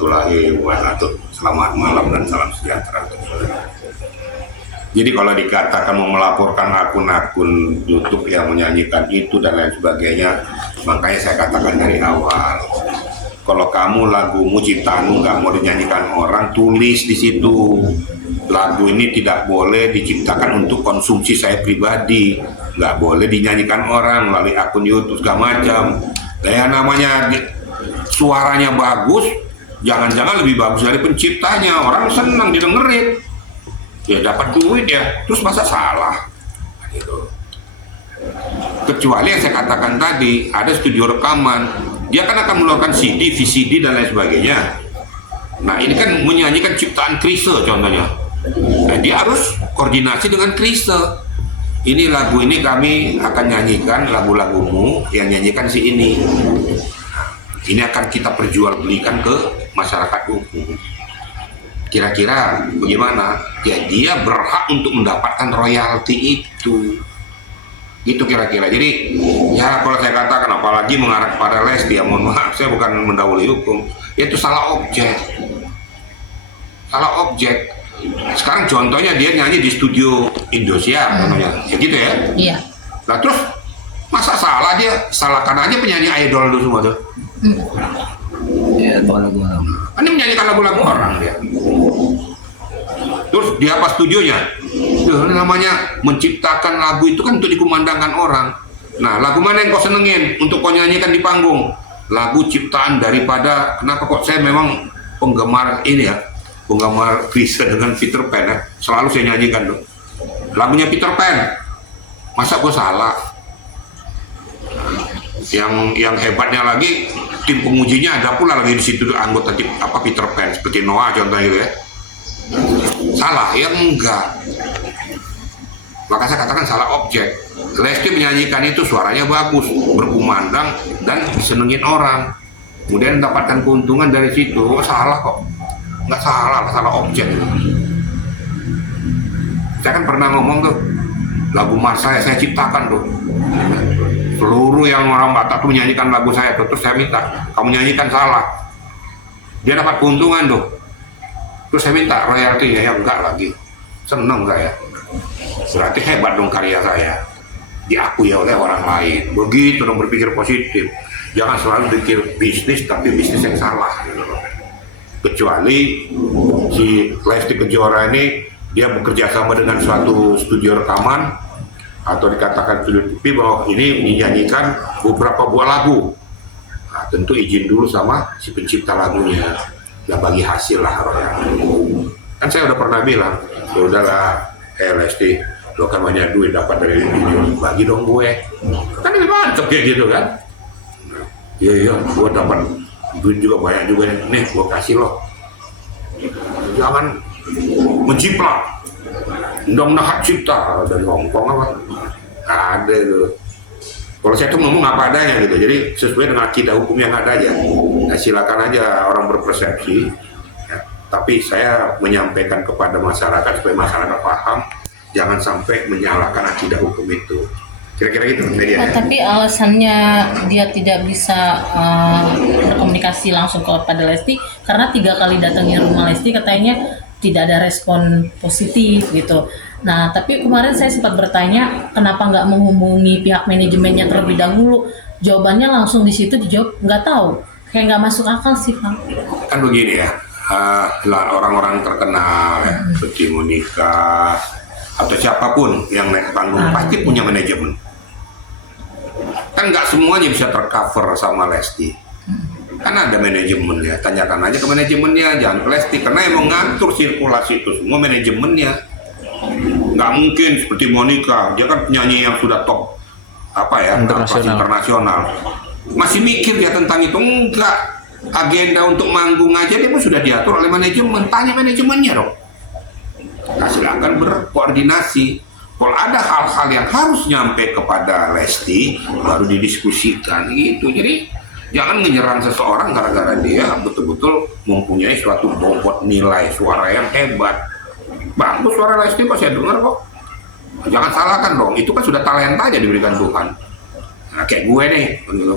warahmatullahi wabarakatuh. Selamat malam dan salam sejahtera. Jadi kalau dikatakan mau melaporkan akun-akun YouTube yang menyanyikan itu dan lain sebagainya, makanya saya katakan dari awal, kalau kamu lagumu ciptaanmu nggak mau dinyanyikan orang, tulis di situ. Lagu ini tidak boleh diciptakan untuk konsumsi saya pribadi, nggak boleh dinyanyikan orang melalui akun YouTube segala macam. Kayak namanya suaranya bagus, jangan-jangan lebih bagus dari penciptanya, orang senang didengerin. Ya dapat duit ya, terus masa salah gitu. Kecuali yang saya katakan tadi, ada studio rekaman, dia kan akan mengeluarkan CD, VCD dan lain sebagainya. Nah ini kan menyanyikan ciptaan Chrisye contohnya, nah, dia harus koordinasi dengan Chrisye. Ini lagu ini kami akan nyanyikan lagu-lagumu yang nyanyikan si ini. Nah, ini akan kita perjualbelikan ke masyarakat umum. Kira-kira bagaimana? Ya dia berhak untuk mendapatkan royalti itu. Itu kira-kira. Jadi ya kalau saya katakan apalagi mengarah kepada Lesti, ya mohon maaf saya bukan mendahului hukum. Itu salah objek. Salah objek. Sekarang contohnya dia nyanyi di studio Indosiar namanya. Ya gitu ya. Iya. Nah terus masa salah dia? Salahkan aja penyanyi idol itu semua tuh. Ya, lagu Ini menyanyikan lagu-lagu orang dia. Terus di apa studionya? Ya, namanya menciptakan lagu itu kan untuk dikumandangkan orang. Nah, lagu mana yang kau senengin untuk kau nyanyikan di panggung? Lagu ciptaan daripada, kenapa kok saya memang penggemar ini ya, penggemar Chrisye dengan Peter Pan ya. Selalu saya nyanyikan tuh. Lagunya Peter Pan. Masa gue salah? Yang hebatnya lagi, tim pengujinya ada pula lagi di situ anggota tim apa Peter Pan seperti Noah contohnya gitu ya. Salah ya enggak. Maka saya katakan salah objek. Lesti menyanyikan itu suaranya bagus, berkumandang dan disenengin orang. Kemudian mendapatkan keuntungan dari situ. Oh, salah kok. Enggak salah, salah objek. Saya kan pernah ngomong tuh, lagu Mas saya ciptakan tuh. Seluruh yang orang Batak tuh menyanyikan lagu saya tuh, terus saya minta kamu nyanyikan salah, dia dapat keuntungan tuh, terus saya minta royaltinya, ya enggak lagi, seneng saya, berarti hebat dong karya saya, diakui oleh orang lain. Begitu dong berpikir positif, jangan selalu pikir bisnis tapi bisnis yang salah gitu loh. Kecuali si Lesti Kejora ini dia bekerja sama dengan suatu studio rekaman atau dikatakan studio TV bahwa ini menyanyikan beberapa buah lagu. Nah, tentu izin dulu sama si pencipta lagunya, ya bagi hasil lah royalti. Kan saya udah pernah bilang, ya udahlah, Lesti, lo kan banyak duit dapat dari video, bagi dong gue. Kan lebih mantep kayak gitu kan? Iya, gue dapat duit juga banyak juga nih, gue kasih lo. Jangan menjiplak. Undang-undang hak cipta dari Hongkong apa? Ada itu. Kalau saya tuh ngomong apa adanya gitu, jadi sesuai dengan akidah hukum yang ada aja. Nah, silakan aja orang berpersepsi. Ya. Tapi saya menyampaikan kepada masyarakat supaya masyarakat paham, jangan sampai menyalahkan akidah hukum itu. Kira-kira gitu. Tapi alasannya dia tidak bisa berkomunikasi langsung kepada Lesti karena 3 kali datangnya rumah Lesti katanya tidak ada respon positif gitu. Nah, tapi kemarin saya sempat bertanya kenapa nggak menghubungi pihak manajemennya terlebih dahulu. Jawabannya langsung di situ dijawab nggak tahu. Kayak nggak masuk akal sih, Pak. Kan begini ya, orang-orang terkenal ya, seperti Monica atau siapapun yang naik panggung pasti punya manajemen. Kan nggak semuanya bisa tercover sama Lesti. Kan ada manajemennya, tanyakan aja ke manajemennya, jangan ke Lesti, karena yang mengatur sirkulasi itu semua manajemennya. Nggak mungkin seperti Monica, dia kan penyanyi yang sudah top internasional. Masih mikir dia tentang itu? Enggak. Agenda untuk manggung aja dia pun sudah diatur oleh manajemen, tanya manajemennya dong. Nah, silakan berkoordinasi. Kalau ada hal-hal yang harus nyampe kepada Lesti, baru didiskusikan gitu. Jadi jangan menyerang seseorang gara-gara dia betul-betul mempunyai suatu bobot nilai suara yang hebat. Bagus suara Lesti kok saya dengar kok. Jangan salahkan dong, itu kan sudah talenta aja diberikan Tuhan. Nah, kayak gue nih, gitu.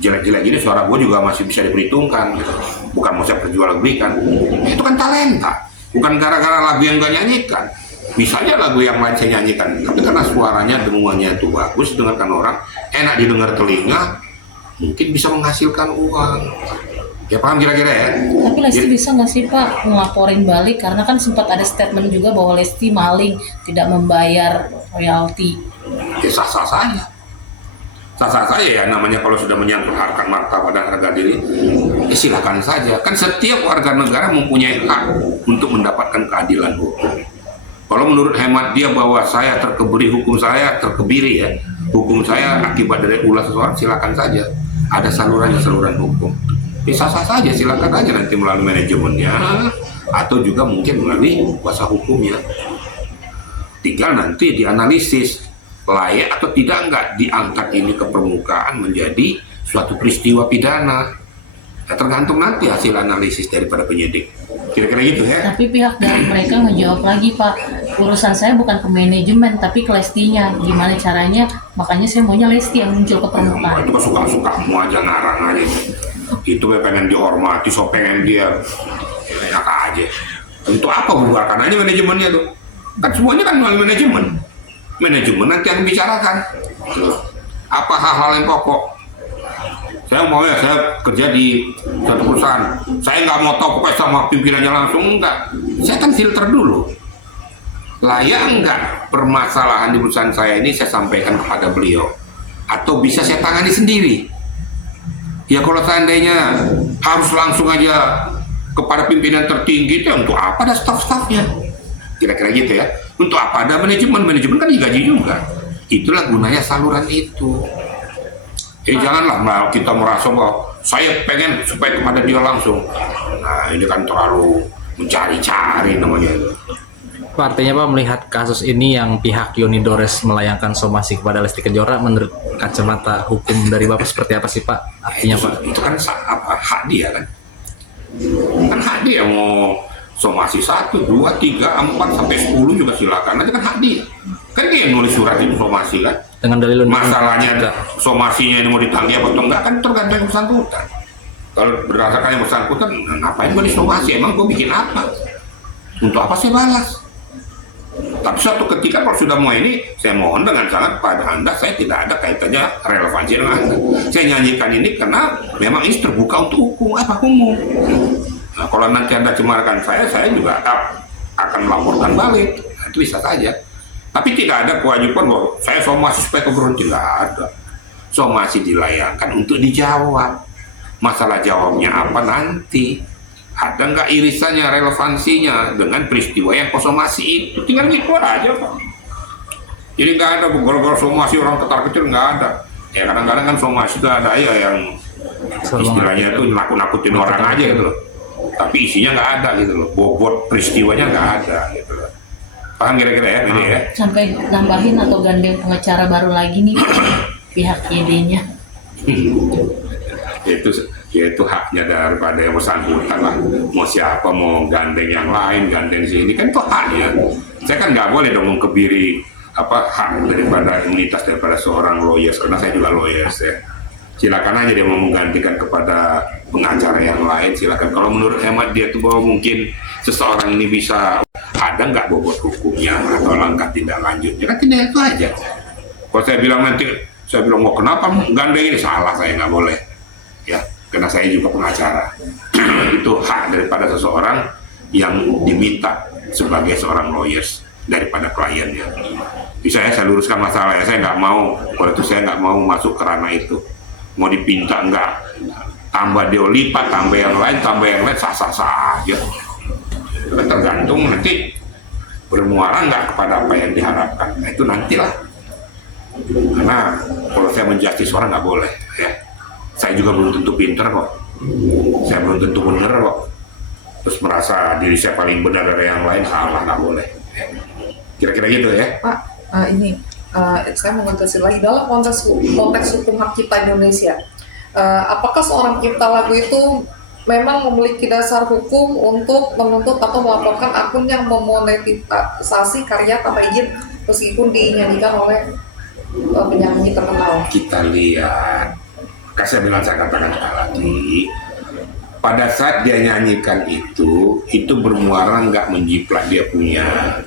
jelek-jelek gini suara gue juga masih bisa diperhitungkan gitu. Bukan mau saya perjualbelikan, itu kan talenta, bukan gara-gara lagu yang gak nyanyikan. Misalnya lagu yang lain saya nyanyikan, tapi karena suaranya dengungannya itu bagus, dengarkan orang, enak didengar telinga, mungkin bisa menghasilkan uang. Ya paham kira-kira ya? Tapi Lesti bisa nggak sih Pak ngelaporin balik, karena kan sempat ada statement juga bahwa Lesti maling, tidak membayar royalti. Ya sah-sah saja. Sah-sah saja ya, namanya kalau sudah menyangkut harkat martabat dan harga diri, ya silakan saja. Kan setiap warga negara mempunyai hak untuk mendapatkan keadilan hukum. Kalau menurut hemat dia bahwa saya terkebiri hukum saya, terkebiri ya, hukum saya akibat dari ulah seseorang, silakan saja. Ada saluran hukum. Ya sah-sah saja, silakan aja nanti melalui manajemennya atau juga mungkin melalui kuasa hukumnya. Tinggal nanti dianalisis layak atau tidak diangkat ini ke permukaan menjadi suatu peristiwa pidana. Ya, tergantung nanti hasil analisis daripada penyidik. Kira-kira gitu ya. Tapi pihak dari mereka ngejawab lagi Pak, urusan saya bukan ke manajemen tapi ke Lestinya. Gimana caranya? Makanya saya maunya Lesti yang muncul ke permukaan. Itu kan suka-suka mau aja ngarang aja. Itu pengen dihormati, so pengen dia enak aja. Untuk apa bubarkan aja manajemennya tuh? Kan semuanya kan melalui manajemen. Manajemen nanti yang bicarakan. Apa hal-hal yang pokok? Saya mau ya, saya kerja di satu perusahaan. Saya nggak mau tahu pokoknya sama pimpinannya langsung, enggak. Saya kan filter dulu. Layak enggak permasalahan di perusahaan saya ini saya sampaikan kepada beliau? Atau bisa saya tangani sendiri? Ya kalau seandainya harus langsung aja kepada pimpinan tertinggi, itu untuk apa ada staf-stafnya? Kira-kira gitu ya. Untuk apa ada manajemen? Manajemen kan digaji juga. Itulah gunanya saluran itu. Janganlah kita merasa bahwa saya pengen supaya kepada dia langsung. Nah ini kan terlalu mencari-cari namanya. Pak, artinya Pak melihat kasus ini yang pihak Yoni Dores melayangkan somasi kepada Lesti Kejora, menurut kacamata hukum dari Bapak seperti apa sih Pak? Artinya Pak? Itu kan hak dia kan. Kan hak dia mau somasi 1, 2, 3, 4 sampai 10 juga silakan. Nanti kan hak dia. Kan dia yang nulis surat itu somasi kan. Dengan dalil masalahnya somasinya ini mau ditagih atau enggak kan tergantung yang bersangkutan. Kalau berdasarkan yang bersangkutan, ngapain gue disomasi? Emang gue bikin apa? Untuk apa saya balas? Tapi suatu ketika kalau sudah mau ini, saya mohon dengan sangat pada Anda, saya tidak ada kaitannya relevansi dengan Anda. Saya nyanyikan ini karena memang ini terbuka untuk hukum, umum. Nah, kalau nanti Anda cemarkan saya juga akan melaporkan balik. Nah, itu bisa saja. Tapi tidak ada kewajiban bahwa saya somasi supaya keberuntungan, tidak ada. Somasi dilayangkan untuk dijawab. Masalah jawabnya apa nanti? Ada nggak irisannya, relevansinya dengan peristiwa yang somasi itu? Tinggal gitu aja Pak. Jadi nggak ada gara-gara somasi orang ketar-ketir, nggak ada. Ya kadang-kadang kan somasi itu ada ya yang istilahnya itu nakut-nakutin orang aja gitu loh. Tapi isinya nggak ada gitu loh. Bobot peristiwanya nggak ada gitu loh. Paham kira-kira ya ini ya? Sampai nambahin atau gandeng pengacara baru lagi nih pihak YD-nya. Itu haknya daripada yang bersangkutan lah. Mau siapa mau gandeng yang lain, gandeng sini kan itu haknya. Saya kan nggak boleh dong mengkebiri hak daripada imunitas daripada seorang lawyers, karena saya juga lawyers ya. Silakan aja dia mau menggantikan kepada pengacara yang lain, silakan. Kalau menurut hemat dia tuh bahwa mungkin seseorang ini bisa ada nggak bobot hukumnya atau langkah tindak lanjutnya, kan tidak itu aja. Kalau saya bilang nanti, saya bilang mau kenapa gandeng ini, salah, saya nggak boleh ya, karena saya juga pengacara. Itu hak daripada seseorang yang diminta sebagai seorang lawyers daripada kliennya. Bisa ya saya luruskan masalah ya, saya nggak mau, kalau itu saya nggak mau masuk ke ranah itu. Mau dipinta enggak, tambah dia lipat, tambah yang lain, sah-sah aja. Kan tergantung nanti bermuara nggak kepada apa yang diharapkan. Nah itu nantilah. Karena kalau saya menjustis orang nggak boleh ya. Saya juga belum tentu pinter kok. Saya belum tentu bener kok. Terus merasa diri saya paling benar dari yang lain, salah, nggak boleh. Kira-kira gitu ya. Pak, saya mau ngetesin lagi dalam konteks hukum hak cipta Indonesia. Apakah seorang pencipta lagu itu memang memiliki dasar hukum untuk menuntut atau melaporkan akun yang memonetisasi karya tanpa izin meskipun dinyanyikan oleh penyanyi terkenal? Kita lihat Saya bilang, saya katakan sekali lagi, pada saat dia nyanyikan itu bermuara nggak menjiplak dia punya.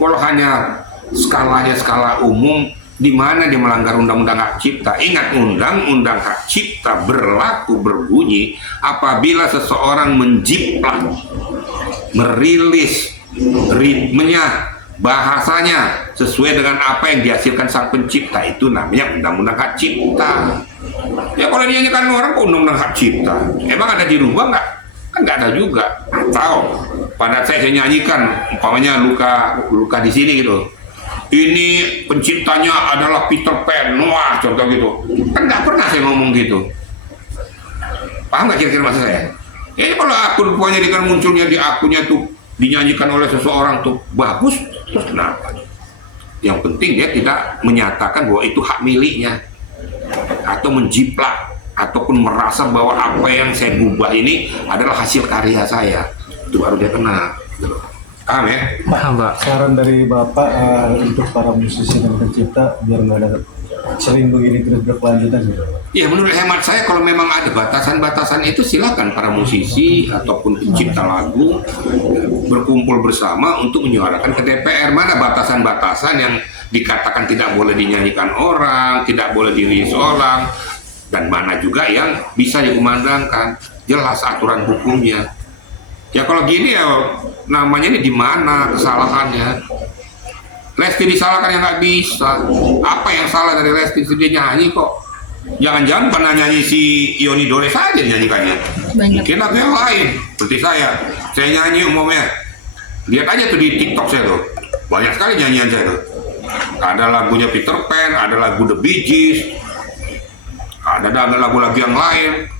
Kalau hanya skalanya skala umum, di mana dia melanggar undang-undang hak cipta? Ingat, undang-undang hak cipta berlaku berbunyi apabila seseorang menjiplak, merilis ritmenya, bahasanya sesuai dengan apa yang dihasilkan sang pencipta, itu namanya undang-undang hak cipta. Ya kalau dinyanyikan orang kok undang-undang hak cipta, emang ada dirubah nggak? Kan nggak ada juga. Atau pada saya nyanyikan umpamanya luka di sini gitu, ini penciptanya adalah Peter Pan, wah contoh gitu, kan nggak pernah saya ngomong gitu. Paham nggak kira-kira maksud saya? Ya kalau akun rupanya dengan munculnya di akunnya tuh dinyanyikan oleh seseorang tuh bagus, terus kenapa? Yang penting dia tidak menyatakan bahwa itu hak miliknya, atau menjiplak, ataupun merasa bahwa apa yang saya ubah ini adalah hasil karya saya, itu baru dia kena. Paham ya? Paham, Pak. Saran dari Bapak untuk para musisi dan pencipta biar nggak ada sering begini terus berkelanjutan gitu. Ya menurut hemat saya kalau memang ada batasan-batasan itu silakan para musisi ataupun pencipta lagu berkumpul bersama untuk menyuarakan ke DPR. Mana batasan-batasan yang dikatakan tidak boleh dinyanyikan orang, tidak boleh dirilis orang, dan mana juga yang bisa dikumandangkan. Jelas aturan hukumnya. Ya kalau gini ya namanya ini di mana kesalahannya? Lesti disalahkan yang nggak bisa. Apa yang salah dari Lesti? Dia nyanyi kok. Jangan-jangan pernah nyanyi si Yoni Dores saja nyanyikannya. Banyak. Mungkin lagu yang lain. Seperti saya nyanyi umumnya. Lihat aja tuh di TikTok saya tuh. Banyak sekali nyanyian saya tuh. Ada lagunya Peter Pan, ada lagu The Bee Gees, ada lagu-lagu yang lain.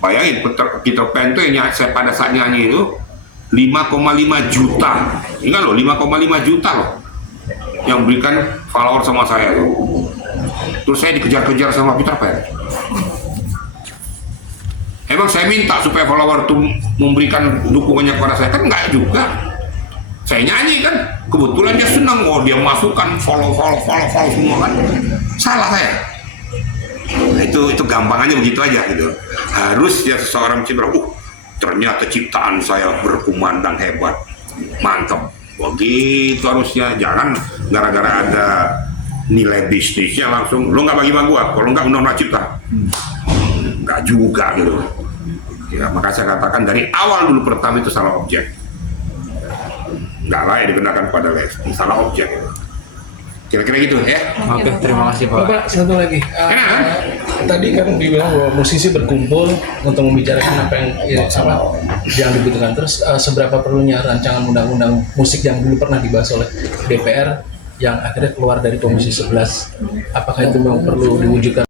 Bayangin Peter Pan tuh yang saya pada saat nyanyi itu 5,5 juta. Ingat loh, 5,5 juta loh yang berikan follower sama saya tuh. Terus saya dikejar-kejar sama Peter Pan. Emang saya minta supaya follower tuh memberikan dukungannya kepada saya? Kan enggak juga. Saya nyanyi kan, kebetulan dia senang, oh dia masukkan follow semua kan. Salah saya. Nah, itu gampangannya begitu aja gitu. Harus ya seseorang cipta, ternyata ciptaan saya berkumandang hebat, mantap. Begitu harusnya, jangan gara-gara ada nilai bisnisnya langsung lo nggak bagi-bagi gua, kalau nggak undang-undang cipta, nggak juga gitu. Ya maka saya katakan dari awal dulu pertama itu salah objek, nggak layak digunakan pada Lesti, salah objek. Kira-kira gitu ya. Oke, terima kasih, Pak. Bapak, satu lagi. Tadi kan dibilang bahwa musisi berkumpul untuk membicarakan apa yang dibutuhkan. Terus seberapa perlunya rancangan undang-undang musik yang dulu pernah dibahas oleh DPR yang akhirnya keluar dari Komisi 11? Apakah itu memang perlu diwujudkan?